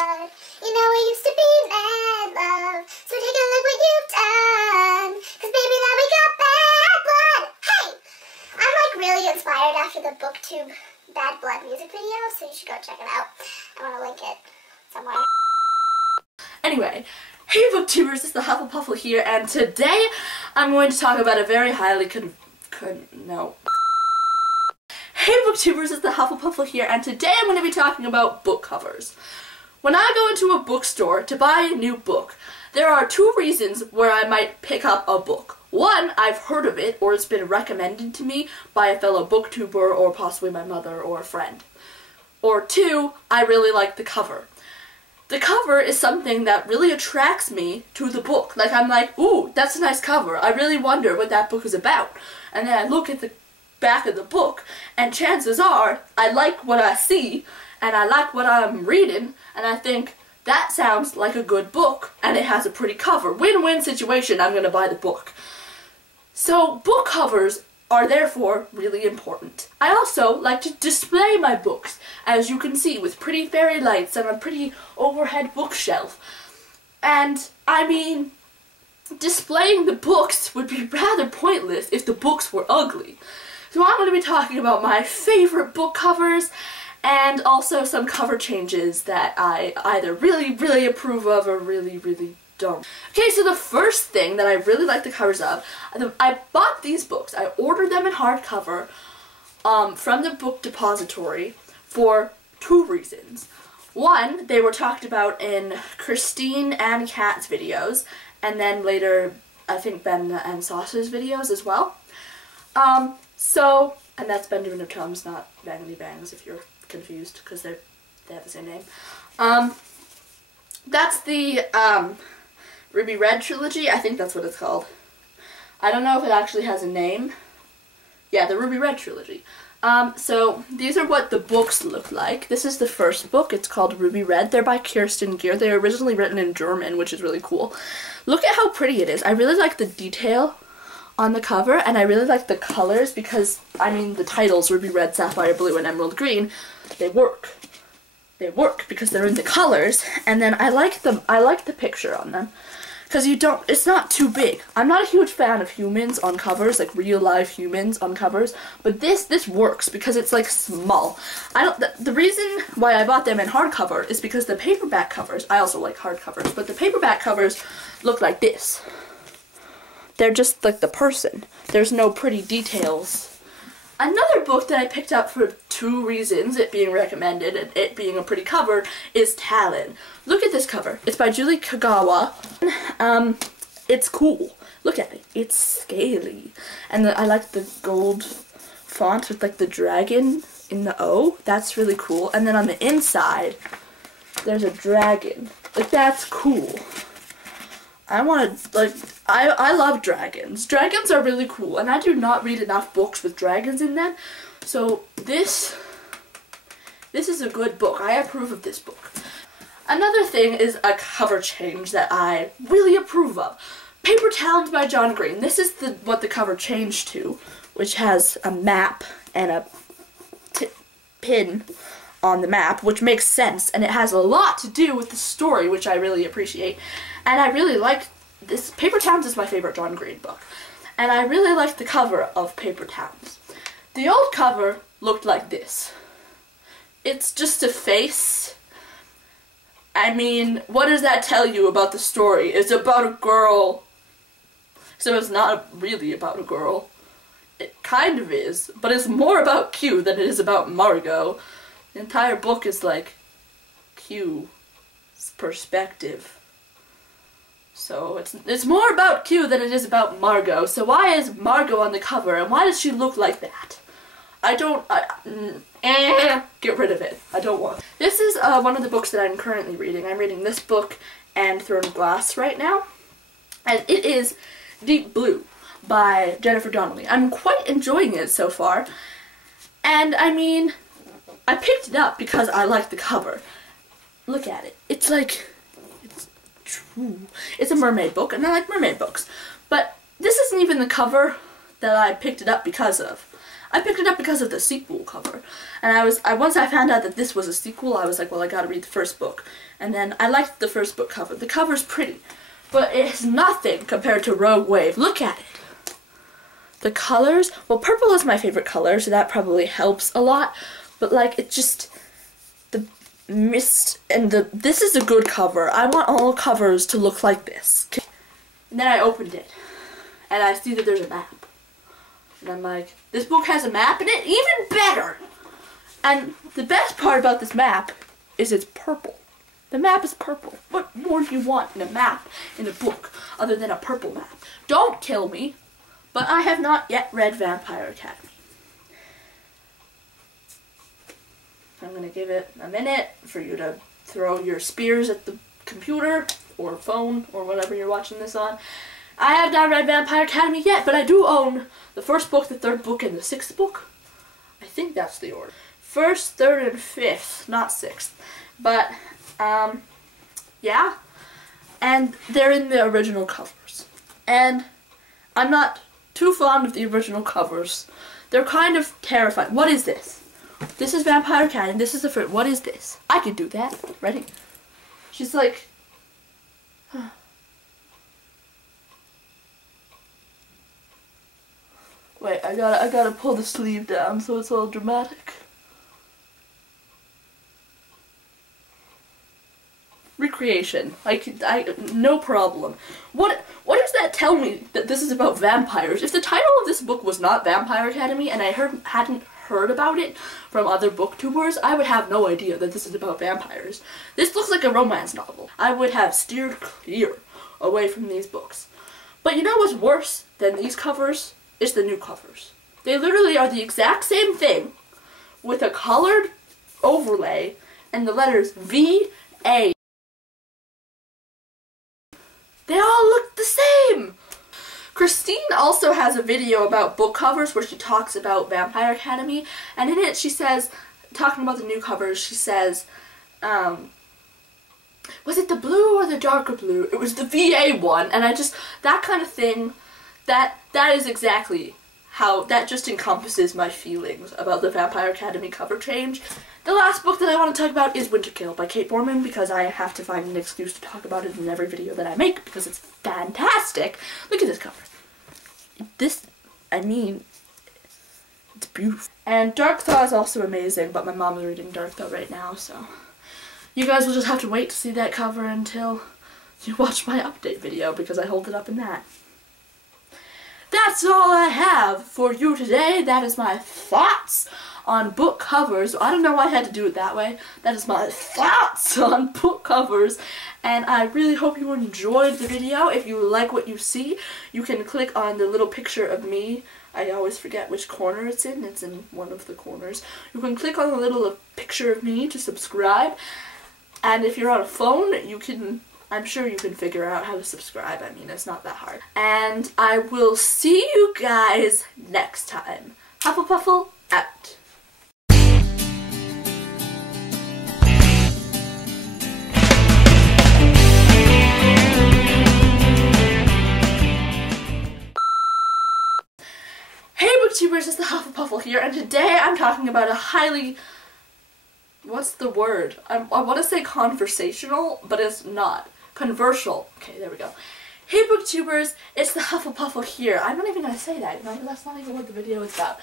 blood. You know we used to be mad love, so take a look what you've done. Cause baby, now we got bad blood. Hey! I'm like really inspired after the BookTube Bad Blood music video, so you should go check it out. I'm gonna link it somewhere. Anyway, hey booktubers, it's the Hufflepuffle here, and today I'm going to talk about a very highly Hey booktubers, it's the Hufflepuffle here, and today I'm going to be talking about book covers. When I go into a bookstore to buy a new book, there are two reasons where I might pick up a book. One, I've heard of it, or it's been recommended to me by a fellow booktuber, or possibly my mother or a friend. Or two, I really like the cover. The cover is something that really attracts me to the book. Like, I'm like, ooh, that's a nice cover. I really wonder what that book is about. And then I look at the back of the book, and chances are, I like what I see, and I like what I'm reading, and I think, that sounds like a good book, and it has a pretty cover. Win-win situation, I'm gonna buy the book. So, book covers are therefore really important. I also like to display my books, as you can see, with pretty fairy lights and a pretty overhead bookshelf. And, I mean, displaying the books would be rather pointless if the books were ugly. So I'm going to be talking about my favorite book covers, and also some cover changes that I either really, really approve of or really, really don't. Okay, so the first thing that I really like the covers of, I bought these books. I ordered them in hardcover from the book depository for two reasons. One, they were talked about in Christine and Kat's videos, and then later, I think Ben and Sauce's videos as well. And that's Benjamin of Chums, not Bangity Bangs, if you're confused, because they have the same name. That's the, Ruby Red trilogy. I think that's what it's called. I don't know if it actually has a name. Yeah, the Ruby Red trilogy. So these are what the books look like. This is the first book. It's called Ruby Red. They're by Kirsten Gier. They were originally written in German, which is really cool. Look at how pretty it is. I really like the detail on the cover, and I really like the colors because, I mean, the titles, Ruby Red, Sapphire Blue, and Emerald Green, they work. They work because they're in the colors, and then I like the picture on them. Because it's not too big. I'm not a huge fan of humans on covers, like real life humans on covers, but this works because it's like small. The reason why I bought them in hardcover is because the paperback covers, I also like hardcovers, but the paperback covers look like this. They're just like the person. There's no pretty details. Another book that I picked up for two reasons, it being recommended and it being a pretty cover, is Talon. Look at this cover. It's by Julie Kagawa. It's cool. Look at it. It's scaly. And I like the gold font with like the dragon in the O. That's really cool. And then on the inside, there's a dragon. Like, that's cool. I love dragons. Dragons are really cool, and I do not read enough books with dragons in them, so this is a good book. I approve of this book. Another thing is a cover change that I really approve of. Paper Towns by John Green. This is what the cover changed to, which has a map and a pin on the map, which makes sense, and it has a lot to do with the story, which I really appreciate. And I really like this. Paper Towns is my favorite John Green book, and I really like the cover of Paper Towns. The old cover looked like this. It's just a face. I mean, what does that tell you about the story? It's about a girl. So it's not really about a girl. It kind of is, but it's more about Q than it is about Margot. The entire book is like Q's perspective. So it's more about Q than it is about Margot. So why is Margot on the cover, and why does she look like that? Get rid of it. I don't want. This is one of the books that I'm currently reading. I'm reading this book and Throne of Glass right now, and it is Deep Blue by Jennifer Donnelly. I'm quite enjoying it so far, and I mean, I picked it up because I like the cover. Look at it. It's like, it's true. It's a mermaid book, and I like mermaid books. But this isn't even the cover that I picked it up because of. I picked it up because of the sequel cover. And once I found out that this was a sequel, I was like, well, I gotta read the first book. And then I liked the first book cover. The cover's pretty, but it's nothing compared to Rogue Wave. Look at it. The colors, well, purple is my favorite color, so that probably helps a lot. But like, it just, the mist and this is a good cover. I want all covers to look like this. And then I opened it, and I see that there's a map. And I'm like, this book has a map in it? Even better! And the best part about this map is it's purple. The map is purple. What more do you want in a map in a book other than a purple map? Don't kill me, but I have not yet read Vampire Academy. I'm going to give it a minute for you to throw your spears at the computer or phone or whatever you're watching this on. I have not read Vampire Academy yet, but I do own the first book, the third book, and the sixth book. I think that's the order. First, third, and fifth, not sixth. But, yeah. And they're in the original covers. And I'm not too fond of the original covers. They're kind of terrifying. What is this? This is Vampire Academy. This is the first. What is this? I could do that. Ready? She's like... Wait, I gotta pull the sleeve down so it's all dramatic. Recreation. No problem. What does that tell me that this is about vampires? If the title of this book was not Vampire Academy and I hadn't heard about it from other booktubers, I would have no idea that this is about vampires. This looks like a romance novel. I would have steered clear away from these books. But you know what's worse than these covers? It's the new covers. They literally are the exact same thing with a colored overlay and the letters V-A. They all look the same! Christine also has a video about book covers where she talks about Vampire Academy, and in it she says, talking about the new covers, she says, was it the blue or the darker blue? It was the VA one, and that kind of thing, that is exactly how, that just encompasses my feelings about the Vampire Academy cover change. The last book that I want to talk about is Winterkill by Kate Borman, because I have to find an excuse to talk about it in every video that I make, because it's fantastic. Look at this cover. It's beautiful. And Dark Thaw is also amazing, but my mom is reading Dark Thaw right now, so you guys will just have to wait to see that cover until you watch my update video, because I hold it up in that. That's all I have for you today. That is my thoughts on book covers. I don't know why I had to do it that way. That is my thoughts on book covers. And I really hope you enjoyed the video. If you like what you see, you can click on the little picture of me. I always forget which corner it's in. It's in one of the corners. You can click on the little picture of me to subscribe. And if you're on a phone, you can... I'm sure you can figure out how to subscribe. I mean, it's not that hard. And I will see you guys next time. Hufflepuffle out. Hey booktubers, it's the Hufflepuffle here, and today I'm talking about a highly... What's the word? I want to say conversational, but it's not. Conversal. Okay, there we go. Hey booktubers, it's the Hufflepuffle here. I'm not even going to say that, you know, that's not even what the video is about.